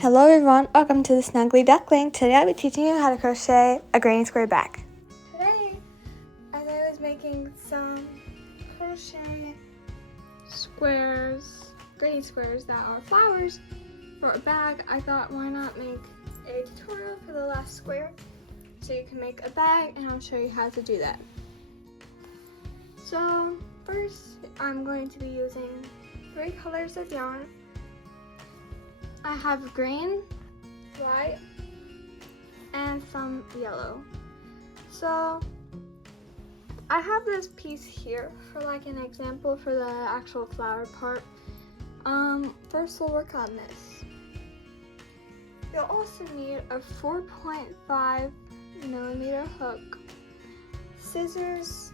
Hello everyone, welcome to the Snuggly Duckling. Today I'll be teaching you how to crochet a granny square bag. Today, as I was making some crochet squares, granny squares that are flowers for a bag, I thought why not make a tutorial for the last square so you can make a bag, and I'll show you how to do that. So first I'm going to be using 3 colors of yarn. I have green, white, and some yellow. So I have this piece here for like an example for the actual flower part. First we'll work on this. You'll also need a 4.5 millimeter hook, scissors,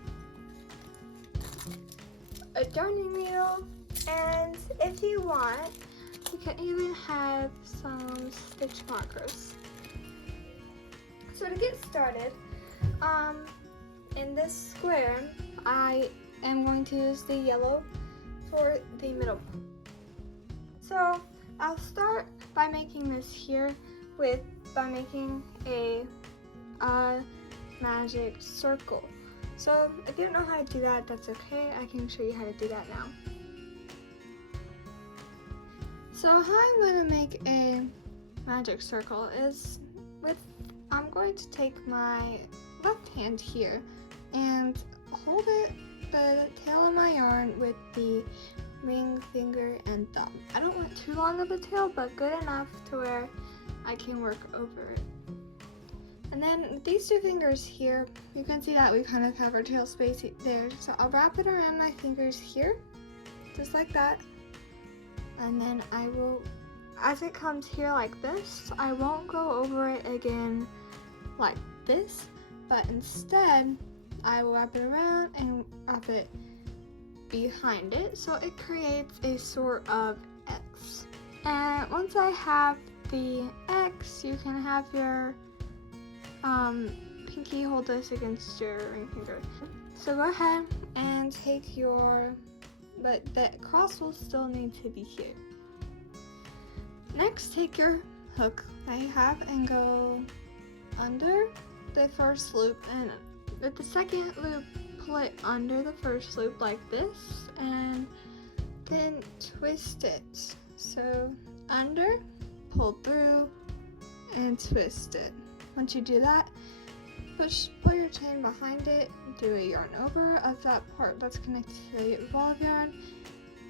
a darning needle, and if you want, you can even have some stitch markers. So to get started, in this square, I am going to use the yellow for the middle. So I'll start by making this here by making a magic circle. So if you don't know how to do that, that's okay. I can show you how to do that now. So how I'm going to make a magic circle is I'm going to take my left hand here and hold the tail of my yarn with the ring finger and thumb. I don't want too long of a tail, but good enough to where I can work over it. And then with these 2 fingers here, you can see that we kind of have our tail space there. So I'll wrap it around my fingers here, just like that. And then I will, as it comes here like this, I won't go over it again like this, but instead I will wrap it around and wrap it behind it so it creates a sort of X. And once I have the X, you can have your pinky hold this against your ring finger. So go ahead and take but the cross will still need to be here. Next, take your hook that you have and go under the first loop, and with the second loop, pull it under the first loop like this, and then twist it. So under, pull through, and twist it. Once you do that, pull your chain behind it, do a yarn over of that part that's connected to the ball of yarn,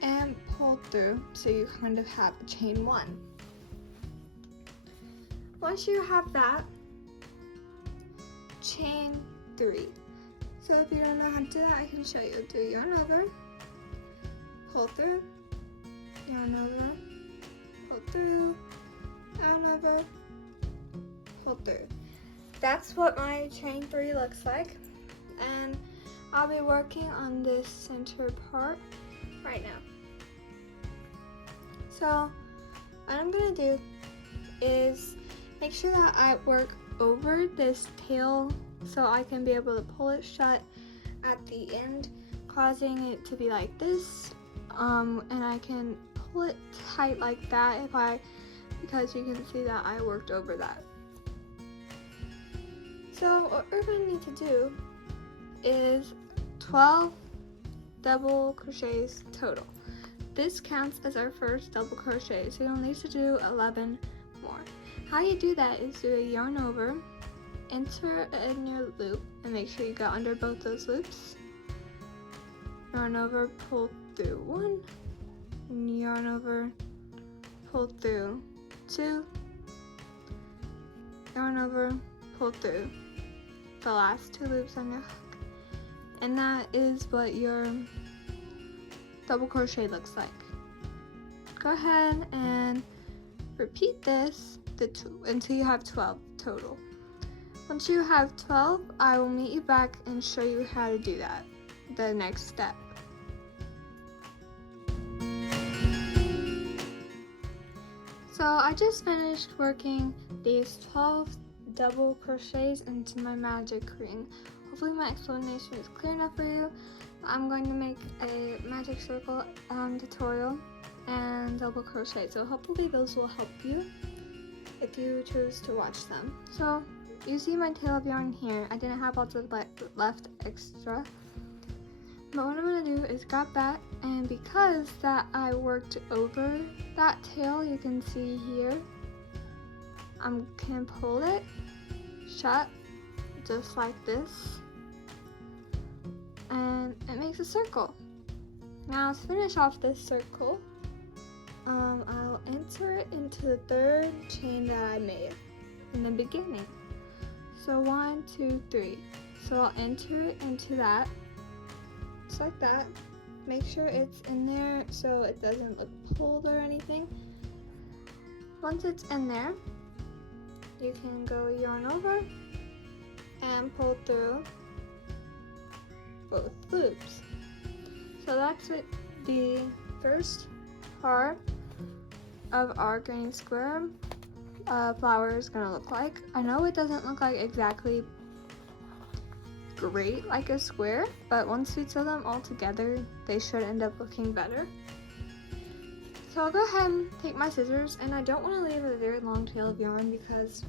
and pull through so you kind of have a chain 1. Once you have that, chain 3. So if you don't know how to do that, I can show you. Do yarn over, pull through, yarn over, pull through, yarn over, pull through. That's what my chain 3 looks like, and I'll be working on this center part right now. So what I'm going to do is make sure that I work over this tail so I can be able to pull it shut at the end, causing it to be like this, and I can pull it tight like that because you can see that I worked over that. So what we're going to need to do is 12 double crochets total. This counts as our first double crochet, so you'll need to do 11 more. How you do that is do a yarn over, enter in your loop, and make sure you go under both those loops. Yarn over, pull through 1, and yarn over, pull through 2, yarn over, pull through the last 2 loops on your hook, and that is what your double crochet looks like. Go ahead and repeat this until you have 12 total. Once you have 12, I will meet you back and show you how to do that, the next step. So I just finished working these 12 double crochets into my magic ring. Hopefully my explanation is clear enough for you. I'm going to make a magic circle tutorial and double crochet, so hopefully those will help you. if you choose to watch them. So you see my tail of yarn here. I didn't have lots of left extra. But what I'm going to do is grab that, and because that I worked over that tail, you can see here, I can pull it shut just like this, and it makes a circle. Now to finish off this circle, I'll enter it into the third chain that I made in the beginning. So 1, 2, 3. So I'll enter it into that, just like that. Make sure it's in there so it doesn't look pulled or anything. Once it's in there, you can go yarn over and pull through both loops. So that's what the first part of our granny square flower is gonna look like. I know it doesn't look like exactly great like a square, but once we sew them all together, they should end up looking better. So I'll go ahead and take my scissors, and I don't want to leave a very long tail of yarn because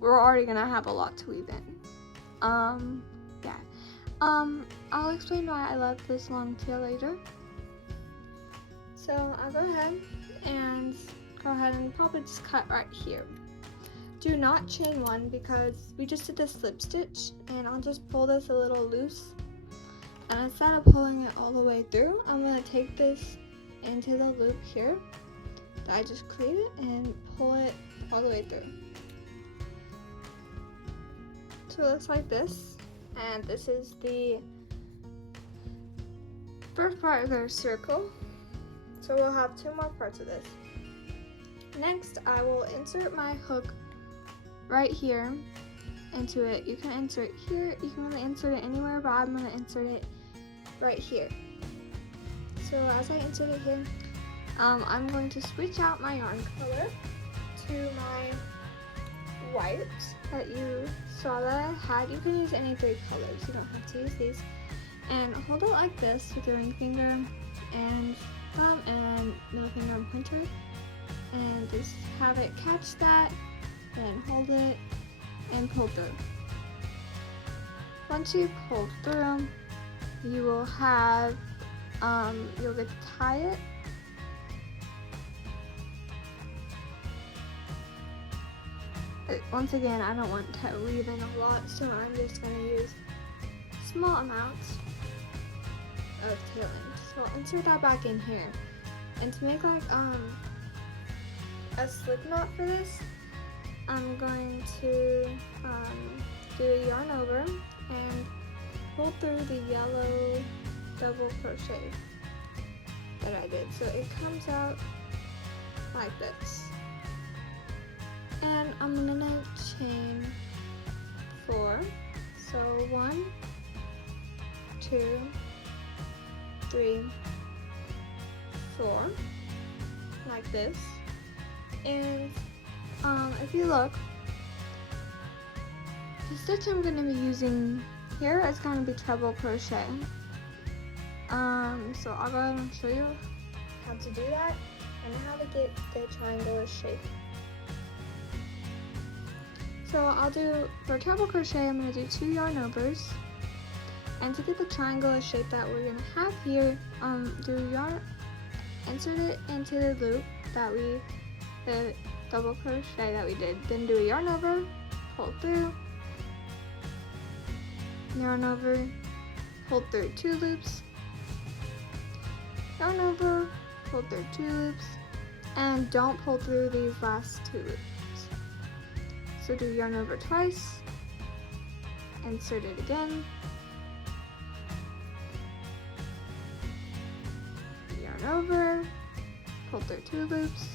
we're already gonna have a lot to weave in. I'll explain why I love this long tail later. So I'll go ahead and probably just cut right here. Do not chain one because we just did the slip stitch, and I'll just pull this a little loose. And instead of pulling it all the way through, I'm going to take this into the loop here that I just created and pull it all the way through. So it looks like this, and this is the first part of their circle. So we'll have 2 more parts of this. Next, I will insert my hook right here into it. You can insert it here, you can really insert it anywhere, but I'm going to insert it right here. So as I insert it here, I'm going to switch out my yarn color to my white that you saw that I had. You can use any 3 colors, you don't have to use these. And hold it like this with your ring finger and thumb and middle finger and pointer, and just have it catch that and hold it and pull through. Once you pull through, you will have you'll get to tie it. Once again, I don't want to weave in a lot, so I'm just going to use small amounts of tail end. So I'll insert that back in here. And to make like a slip knot for this, I'm going to do a yarn over and pull through the yellow double crochet that I did. So it comes out like this. And I'm gonna chain 4. So 1, 2, 3, 4, like this. And if you look, the stitch I'm going to be using here is going to be treble crochet. So I'll go ahead and show you how to do that and how to get the triangular shape. So I'll do, for treble crochet, I'm going to do 2 yarn overs. And to get the triangular shape that we're going to have here, do yarn, insert it into the loop that the double crochet that we did. Then do a yarn over, pull through, yarn over, pull through 2 loops, yarn over, pull through 2 loops, and don't pull through these last 2 loops. So do yarn over twice, insert it again, yarn over, pull through 2 loops,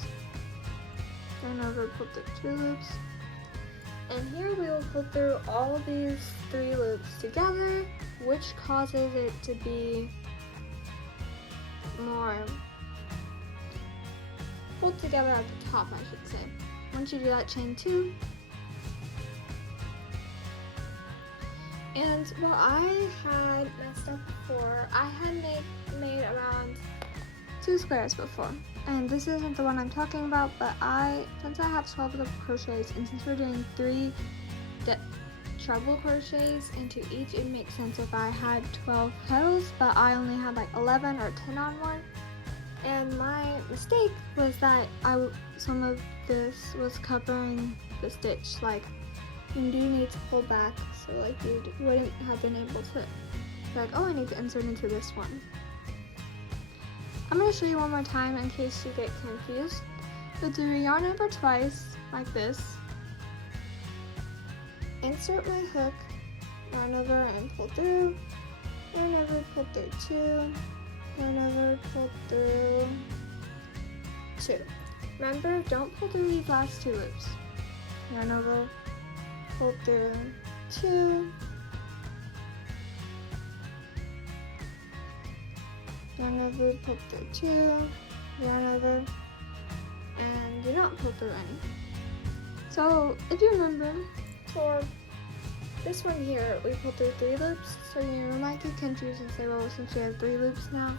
yarn over, pull through 2 loops, and here we will pull through all these 3 loops together, which causes it to be more pulled together at the top, I should say. Once you do that, chain 2. And what I had messed up before, I had made around 2 squares before, and this isn't the one I'm talking about, but since I have 12 double crochets, and since we're doing 3 treble crochets into each, it makes sense if I had 12 petals, but I only had like 11 or 10 on one. And my mistake was that some of this was covering the stitch. Like, you do need to pull back, so like you wouldn't have been able to like, oh, I need to insert into this one. I'm going to show you one more time in case you get confused. So do a yarn over twice, like this. Insert my hook, yarn over and pull through, yarn over, pull through 2, yarn over, pull through 2. Remember, don't pull through these last 2 loops. Yarn over, pull through 2, yarn over, pull through 2, yarn over, and do not pull through any. So if you remember, for this one here, we pulled through 3 loops, so you might get confused and say, well, since we have 3 loops now,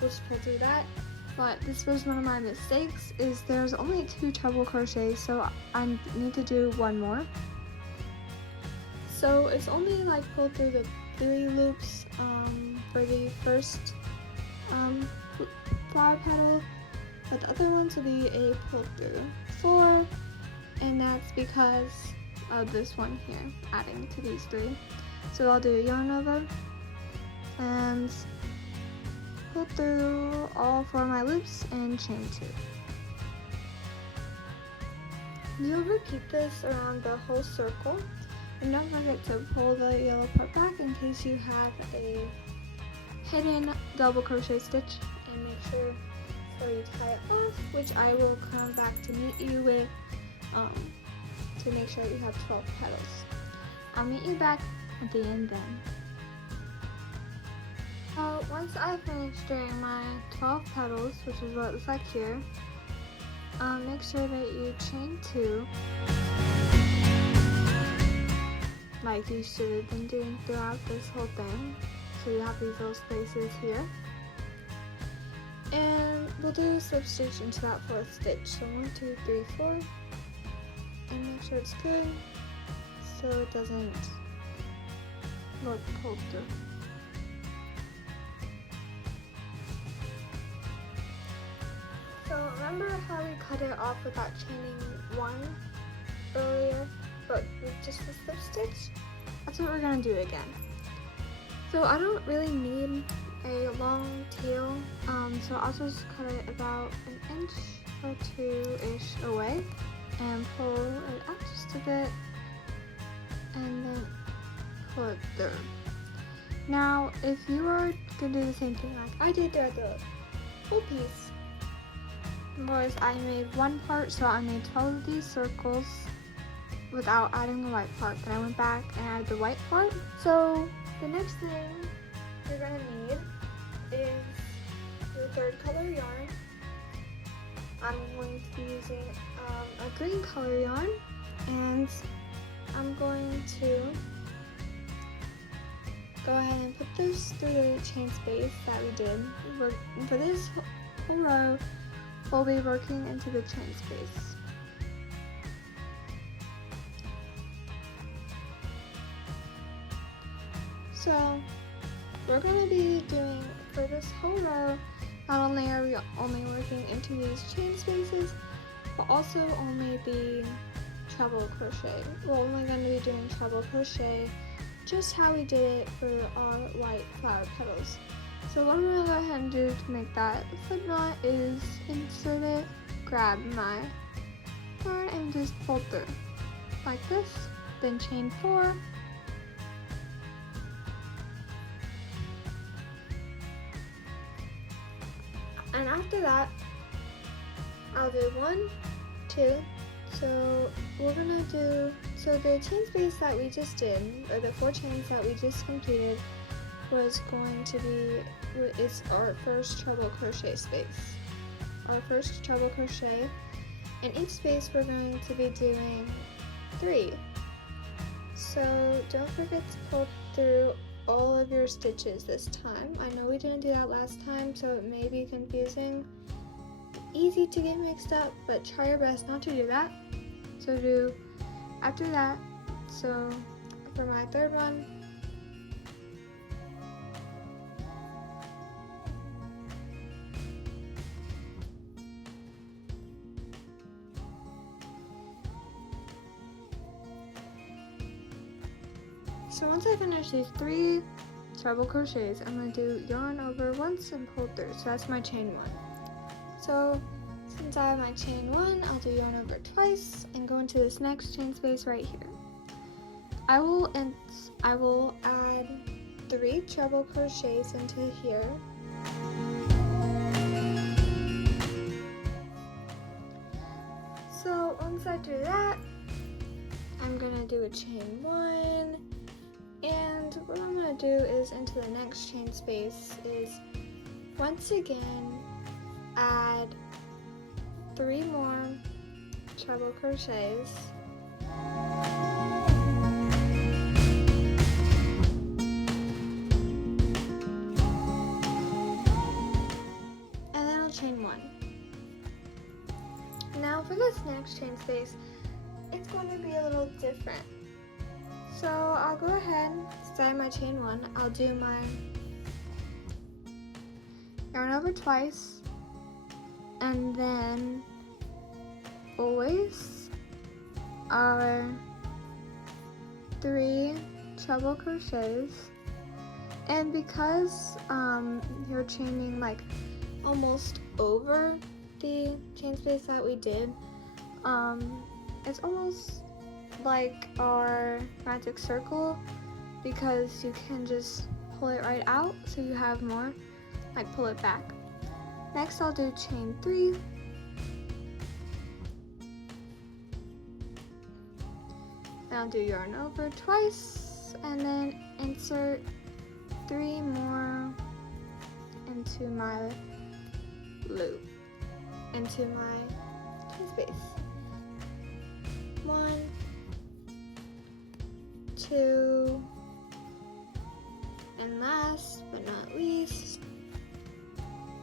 we'll just pull through that. But this was one of my mistakes, is there's only 2 treble crochets, so I need to do 1 more. So it's only like pull through the 3 loops for the first flower petal, but the other ones will be a pull through 4, and that's because of this one here, adding to these 3. So I'll do a yarn over and pull through all 4 of my loops and chain 2. You'll repeat this around the whole circle, and don't forget to pull the yellow part back in case you have a hidden double crochet stitch, and make sure before you tie it off, which I will come back to meet you with to make sure you have 12 petals. I'll meet you back at the end then. So once I finish doing my 12 petals, which is what it looks like here, make sure that you chain 2 like you should have been doing throughout this whole thing. So you have these little spaces here. And we'll do a slip stitch into that 4th stitch. So 1, 2, 3, 4. And make sure it's good so it doesn't look pulled through. So remember how we cut it off without chaining 1 earlier, but with just the slip stitch? That's what we're going to do again. So I don't really need a long tail, so I'll just cut it about 1 inch or 2-ish away and pull it up just a bit and then pull it through. Now if you are going to do the same thing like I did throughout the whole piece, was I made 1 part, so I made 12 of these circles without adding the white part. Then I went back and added the white part. So the next thing you're going to need is your 3rd color yarn. I'm going to be using a green color yarn, and I'm going to go ahead and put this through the chain space that we did. For this whole row, we'll be working into the chain space. So we're going to be doing, for this whole row, not only are we only working into these chain spaces, but also only the treble crochet. We're only going to be doing treble crochet just how we did it for our white flower petals. So what I'm going to go ahead and do to make that slip knot is insert it, grab my yarn, and just pull through like this, then chain 4, and after that I'll do 1, 2. So we're gonna do, so the chain space that we just did, or the 4 chains that we just completed, was going to be, it's our first treble crochet space. Our first treble crochet. In each space we're going to be doing 3. So don't forget to pull through all of your stitches this time. I know we didn't do that last time, so it may be confusing, easy to get mixed up, but try your best not to do that. So do after that. So for my third one, so once I finish these 3 treble crochets, I'm going to do yarn over once and pull through. So that's my chain 1. So since I have my chain 1, I'll do yarn over twice and go into this next chain space right here. I will add 3 treble crochets into here. So once I do that, I'm gonna do a chain 1, and what I'm gonna do is into the next chain space is once again add 3 more treble crochets. And then I'll chain 1. Now for this next chain space, it's going to be a little different. So I'll go ahead, start my chain 1. I'll do my yarn over twice, and then always our 3 treble crochets. And because you're chaining like almost over the chain space that we did, it's almost like our magic circle, because you can just pull it right out so you have more, like pull it back. Next I'll do chain 3, and I'll do yarn over twice and then insert 3 more into my loop, into my chain space. 1, 2, and last but not least,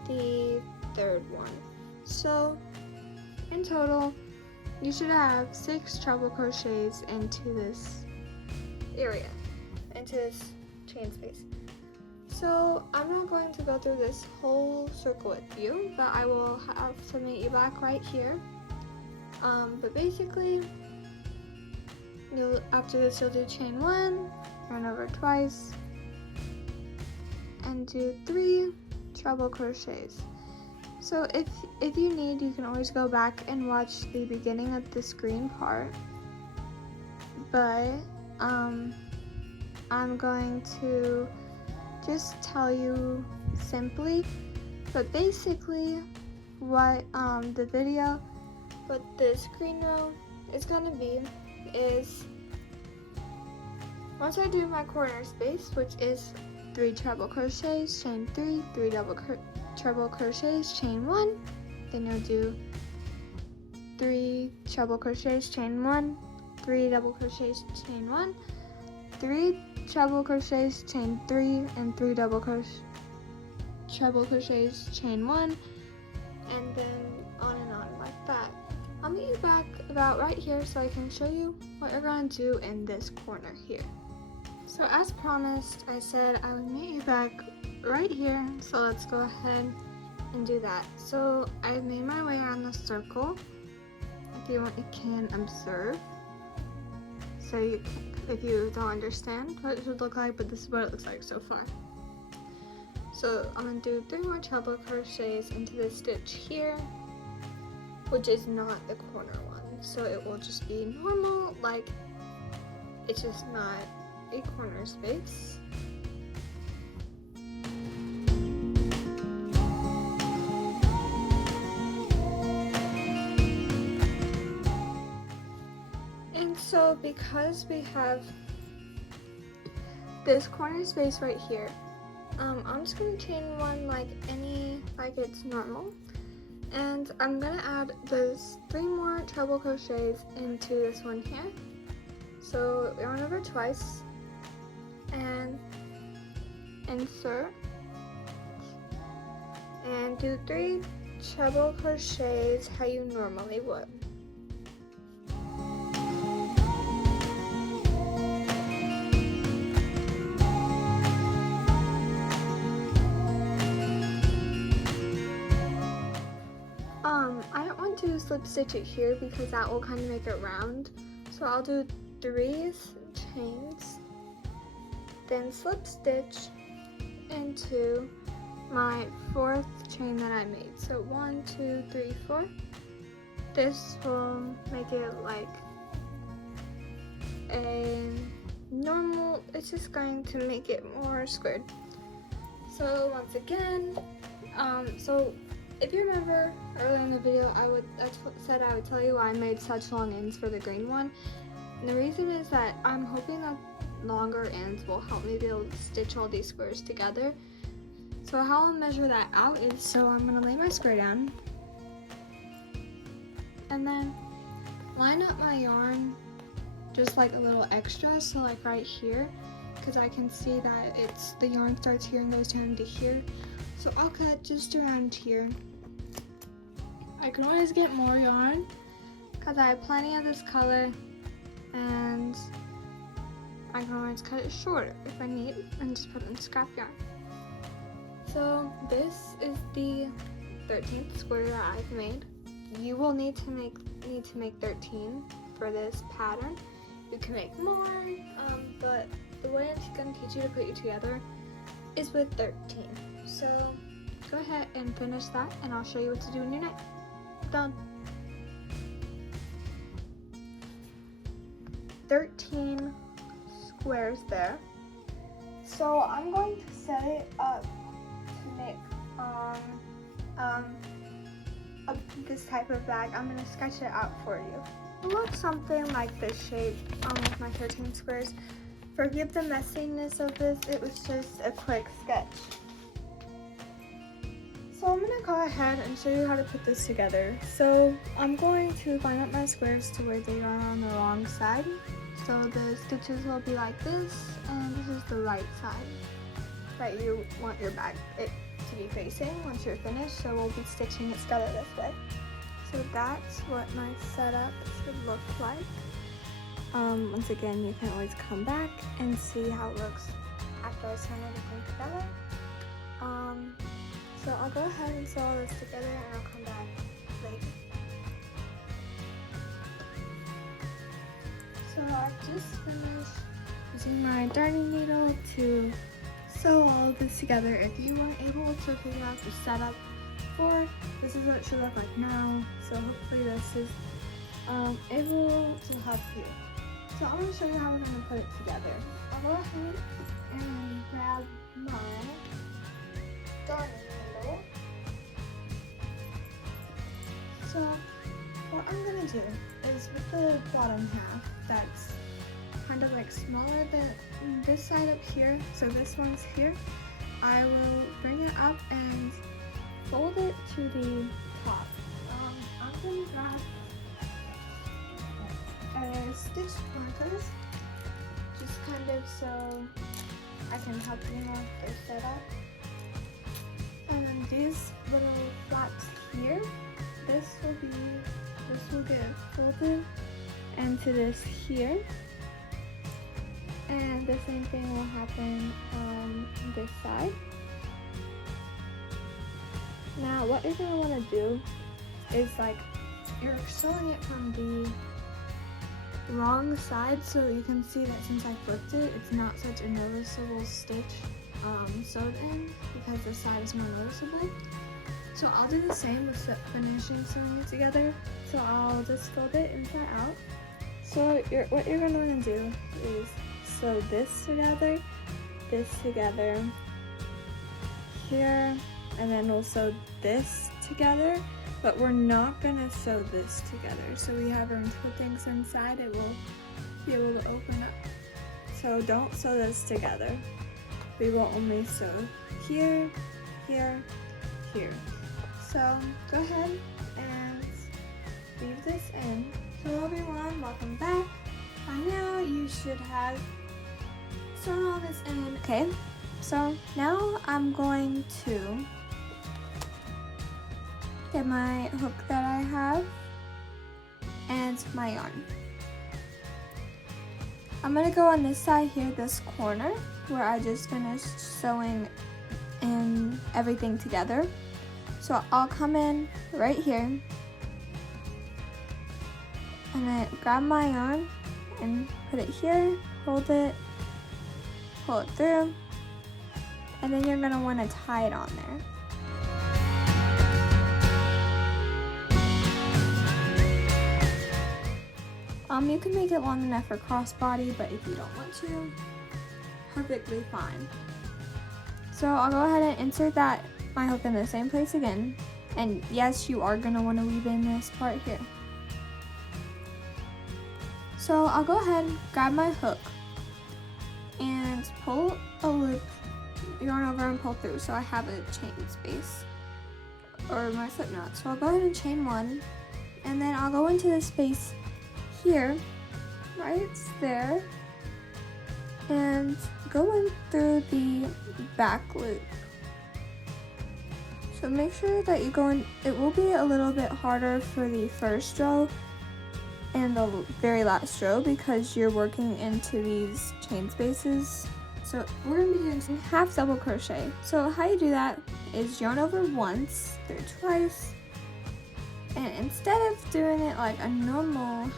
the third one. So in total, you should have 6 treble crochets into this area, into this chain space. So I'm not going to go through this whole circle with you, but I will have some meet you back right here. But basically, after this you'll do chain 1, yarn over twice, and do 3 treble crochets. So if you need, you can always go back and watch the beginning of the screen part, but I'm going to just tell you simply, but basically what the screen row is going to be is, once I do my corner space, which is 3 treble crochets, chain 3, 3 treble crochets, chain 1, then you'll do 3 treble crochets, chain 1, 3 double crochets, chain 1, 3 treble crochets, chain 3, and 3 treble crochets, chain 1, and then on and on like that. I'll meet you back about right here so I can show you what you're going to do in this corner here. So as promised, I said I would meet you back right here, so let's go ahead and do that. So I've made my way around the circle. If you want, you can observe. So if you don't understand what it should look like, but this is what it looks like so far. So I'm going to do 3 more treble crochets into this stitch here, which is not the corner one. So it will just be normal, like it's just not a corner space. And so because we have this corner space right here, I'm just going to chain 1 like it's normal, and I'm going to add those 3 more treble crochets into this one here. So yarn over twice and insert and do 3 treble crochets how you normally would. I don't want to slip stitch it here because that will kind of make it round. So I'll do 3 chains, then slip stitch into my 4th chain that I made. So 1, 2, 3, 4. This will make it like a normal, it's just going to make it more squared. So once again, so if you remember earlier in the video, I said I would tell you why I made such long ends for the green one. And the reason is that I'm hoping that longer ends will help me be able to stitch all these squares together. So how I'll measure that out is, so I'm going to lay my square down and then line up my yarn just like a little extra, so like right here, because I can see that the yarn starts here and goes down to here. So I'll cut just around here. I can always get more yarn because I have plenty of this color, and I can always cut it shorter if I need and just put it in scrap yarn. So this is the 13th square that I've made. You will need to make 13 for this pattern. You can make more, but the way I'm going to teach you to put you together is with 13. So go ahead and finish that, and I'll show you what to do in your neck. Done. 13 squares there. So I'm going to set it up to make this type of bag. I'm going to sketch it out for you. It looks something like this shape with my 13 squares. Forgive the messiness of this, it was just a quick sketch. So I'm going to go ahead and show you how to put this together. So I'm going to line up my squares to where they are on the wrong side. So the stitches will be like this, and this is the right side that you want your bag to be facing once you're finished. So we'll be stitching it together this way. So that's what my setup should look like. Once again, you can always come back and see how it looks after I sew everything together. So I'll go ahead and sew all this together, and I'll come back later. So I've just finished using my darning needle to sew all of this together. If you weren't able to figure out the setup for, this is what it should look like now. So hopefully this is able to help you. So I'm going to show you how we're going to put it together. I'll go ahead and grab my darning needle. So what I'm going to do is with the bottom half that's kind of like smaller than this side up here, so this one's here, I will bring it up and fold it to the top. I'm going to grab stitch markers, just kind of so I can help you with the setup. And then these little flaps here, this will get folded into this here, and the same thing will happen on this side. Now what you're going to want to do is, like, you're sewing it from the wrong side, so you can see that since I flipped it, it's not such a noticeable stitch sewed in, because this side is more noticeable. So I'll do the same with finishing sewing it together. So I'll just fold it inside out. So what you're going to want to do is sew this together here, and then we'll sew this together, but we're not going to sew this together. So we have room to put things inside, it will be able to open up. So don't sew this together. We will only sew here, here, here. So go ahead and leave this in. So everyone, welcome back. By now you should have sewn all this in. Okay, so now I'm going to get my hook that I have and my yarn. I'm gonna go on this side here, this corner, where I just finished sewing in everything together. So I'll come in right here and then grab my yarn and put it here, hold it, pull it through, and then you're gonna wanna tie it on there. You can make it long enough for crossbody, but if you don't want to, perfectly fine. So I'll go ahead and insert my hook in the same place again. And yes, you are gonna wanna weave in this part here. So I'll go ahead, grab my hook, and pull a loop, yarn over and pull through so I have a chain space, or my slip knot. So I'll go ahead and chain one, and then I'll go into this space here, right there, and go in through the back loop. So make sure that you go in. It will be a little bit harder for the first row and the very last row because you're working into these chain spaces. So we're gonna be doing some half double crochet. So how you do that is yarn over once, through twice, and instead of doing it like a normal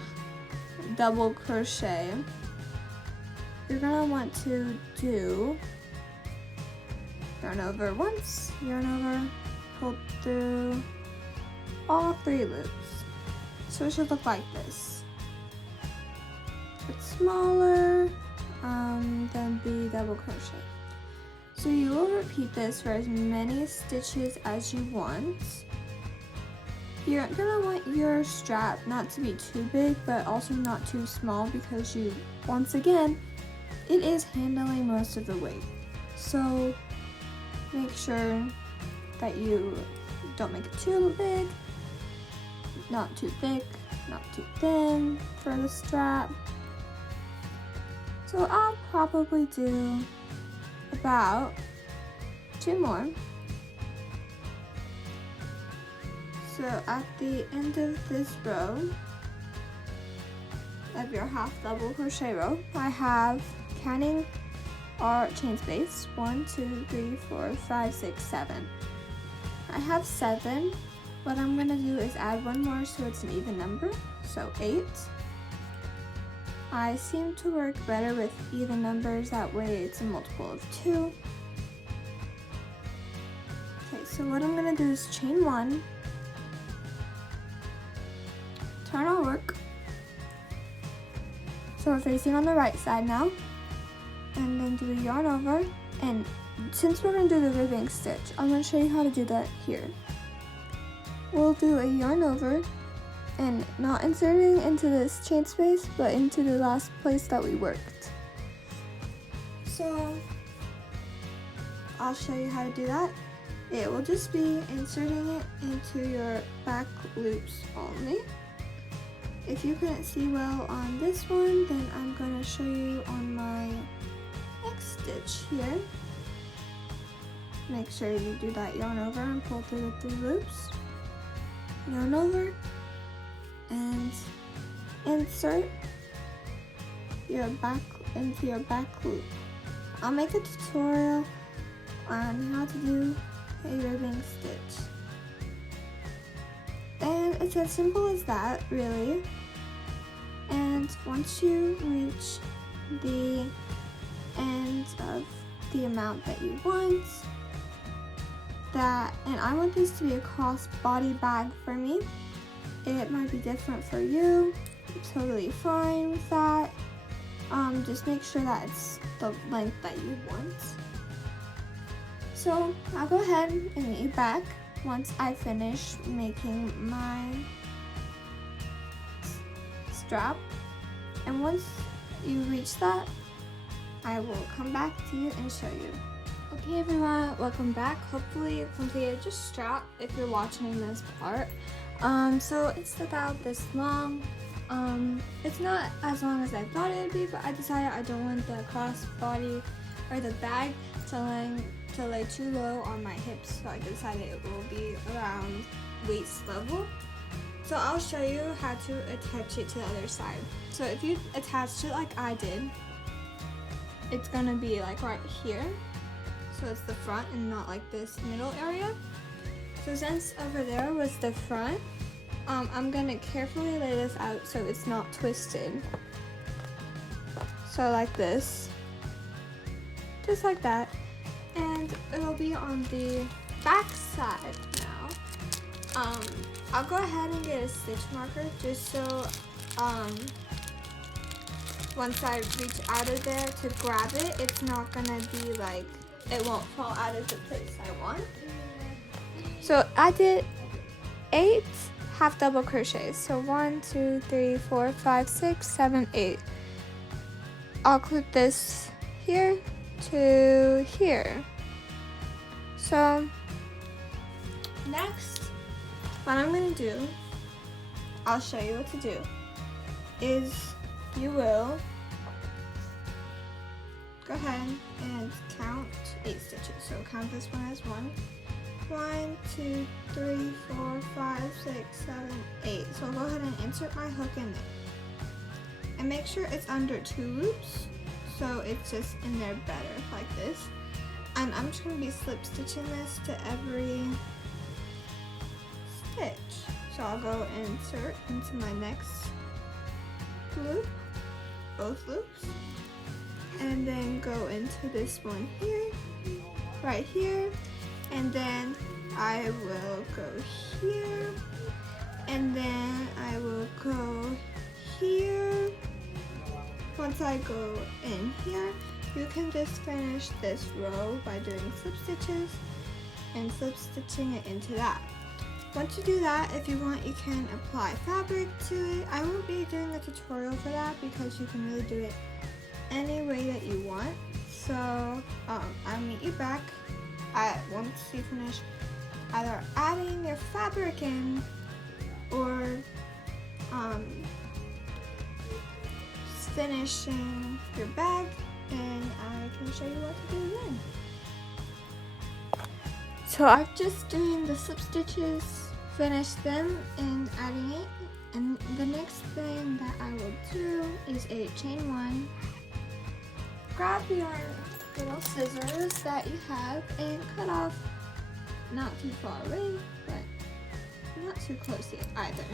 double crochet, you're gonna want to do yarn over once, yarn over, pull through all 3 loops. So it should look like this. It's smaller than the double crochet. So you will repeat this for as many stitches as you want. You're gonna want your strap not to be too big, but also not too small because once again, it is handling most of the weight. So make sure that you don't make it too big, not too thick, not too thin for the strap. So I'll probably do about 2 more. So at the end of this row, of your half double crochet row, I have, counting our chain space, 1, 2, 3, 4, 5, 6, 7. I have 7. What I'm gonna do is add 1 more so it's an even number, so 8. I seem to work better with even numbers, that way it's a multiple of 2. Okay, so what I'm gonna do is chain 1, turn our work, so we're facing on the right side now, and then do a yarn over, and since we're going to do the ribbing stitch, I'm going to show you how to do that here. We'll do a yarn over, and not inserting into this chain space, but into the last place that we worked. So I'll show you how to do that. It will just be inserting it into your back loops only. If you couldn't see well on this one, then I'm going to show you on my next stitch here. Make sure you do that yarn over and pull through the 3 loops. Yarn over and insert your back into your back loop. I'll make a tutorial on how to do a ribbing stitch. And it's as simple as that, really. And once you reach the end of the amount that you want, and I want this to be a crossbody bag for me. It might be different for you. I'm totally fine with that. Just make sure that it's the length that you want. So I'll go ahead and meet you back once I finish making my strap. And once you reach that, I will come back to you and show you. Okay everyone, welcome back. Hopefully you completed your strap if you're watching this part. So it's about this long. It's not as long as I thought it would be, but I decided I don't want the crossbody or the bag to lay too low on my hips, so I decided it will be around waist level. So I'll show you how to attach it to the other side. So if you attach it like I did, it's gonna be like right here. So it's the front and not like this middle area. So since over there was the front, I'm gonna carefully lay this out so it's not twisted. So like this, just like that. And it'll be on the back side now. I'll go ahead and get a stitch marker just so once I reach out of there to grab it, it's not gonna be like, it won't fall out of the place I want. So I did 8 half double crochets. So 1, 2, 3, 4, 5, 6, 7, 8. I'll clip this here to here. So next, what I'm gonna do, I'll show you what to do, is you will go ahead and count 8 stitches. So count this one as 1. 1, 2, 3, 4, 5, 6, 7, 8. So I'll go ahead and insert my hook in there. And make sure it's under 2 loops, so it's just in there better, like this. And I'm just going to be slip stitching this to every stitch. So I'll go and insert into my next loop, both loops, and then go into this one here, right here, and then I will go here, and then I will go here. Once I go in here, you can just finish this row by doing slip stitches and slip stitching it into that. Once you do that, if you want, you can apply fabric to it. I won't be doing a tutorial for that because you can really do it any way that you want. So I'll meet you back once you finish either adding your fabric in or finishing your bag, and I can show you what to do then. So I'm just doing the slip stitches, finished them and adding it, and the next thing that I will do is a chain 1. Grab your little scissors that you have and cut off not too far away, but not too close yet either.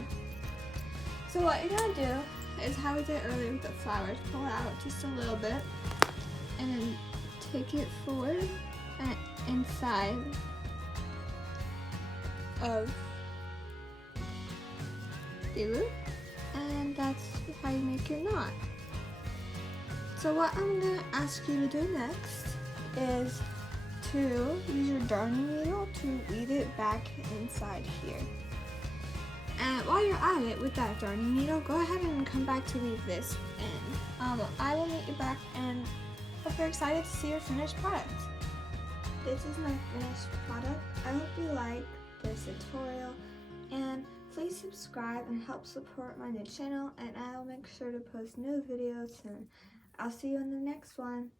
So what you're gonna do is how we did earlier with the flowers, pull it out just a little bit and then take it forward and inside of the loop, and that's how you make your knot. So what I'm going to ask you to do next is to use your darning needle to weave it back inside here. And while you're at it with that darning needle, go ahead and come back to weave this in. I will meet you back and hope you're excited to see your finished product. This is my finished product. I hope you like this tutorial, and please subscribe and help support my new channel, and I'll make sure to post new videos soon. I'll see you in the next one.